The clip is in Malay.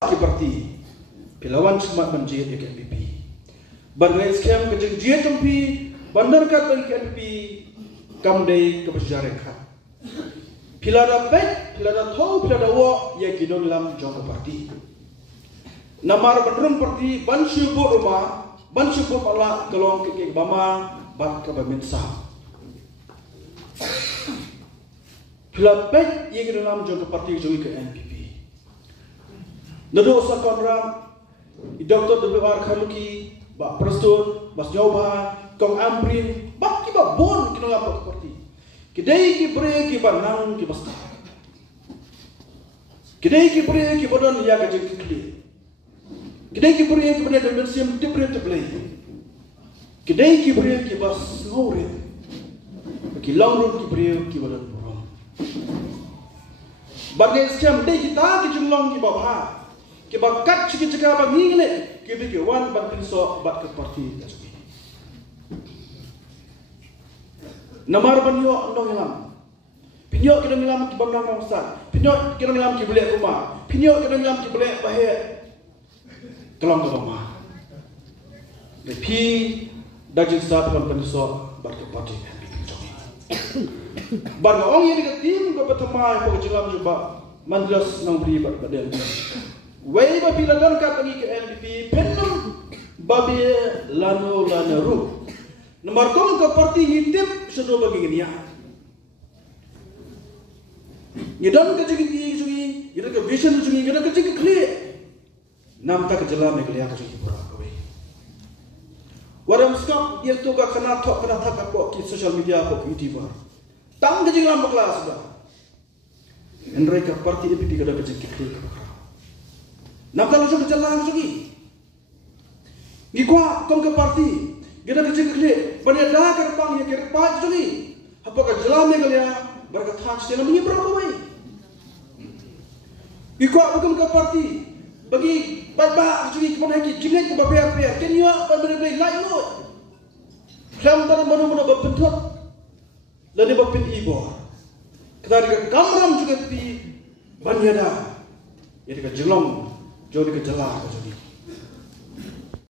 Parti Pilawan Semat Banjir ke MPP Bandai Scam ke Jengjiat MP Bandar Kat bagi MPP Kamdai ke Berjarekat Pilada Pek, Pilada Tau, Pilada Wak Ya Gidong Lam Jongka Parti Namar Bandrung Parti Ban Syubur Rumah Ban Syubur Malak Kelong ke Bama Ban ke Baminsa Pilada Pek Ya Gidong Lam Jongka Parti Jongi ke MPP Nado Sakon Ram, Dr. W.R. Khaluki, Bak Prestun, Bas Jawabha, Kong Amprin, Bak Kiba Bon Kino Lampak Parti. Kedai ki bre ki banang ki basta. Kedai ki bre ki bodon ya ka jeng kli. Kedai ki bre ki bodon dan sim tibre tible. Kedai ki bre ki bas ngore. Ki langrut ki bre ki bodon borom. Bagai siam dei kita ki junglong ki babha. Ki bakat ciki cika bagi ni ki bi ki wan ban pinso bat ke parti dasmi. Namar banyo andong ilam. Pinyo kita ngilam ki bangdang mangsa. Pinyo kita ngilam ki belek rumah. Pinyo kita ngilam ki belek bahaya. Kelong ke rumah. Lepi dajing sa ban pinso bat ke parti Bar ong ye dekat tim ko pertama ko jelam juba mandras nang beri bat badan. Wei ba pilagan ka bagi ke LDP penum babi lano lanaru. Nomor kong ke parti hitip sedo bagi genia. Ngedan ke jegi sungi, ngedan ke vision sungi, ngedan ke jegi kli. Nam tak jelam ke lia ke sungi pura kowe. Waram skap dia tu ka kena tok kena tak ko ki social media ko YouTuber. Tang ke jegi lam kelas ba. Enrei ka parti LDP kada ke jegi kli. Nam kalau sudah jalan sungi. Gikwa kong ke parti, kita kecil kecil, banyak dah kerpang yang kerpang sungi. Apakah jalan mereka berkat hak setiap punya berapa baik? Gikwa bukan ke parti, bagi baik sungi kemana lagi? Jangan ke beberapa, kenya berbeza lain lot. Kamu tak mana berbentuk, lalu berbentuk ibu. Kita dekat kamram juga di banyak dah, jadi ke jelong. Jauh dekat jelah ke jadi.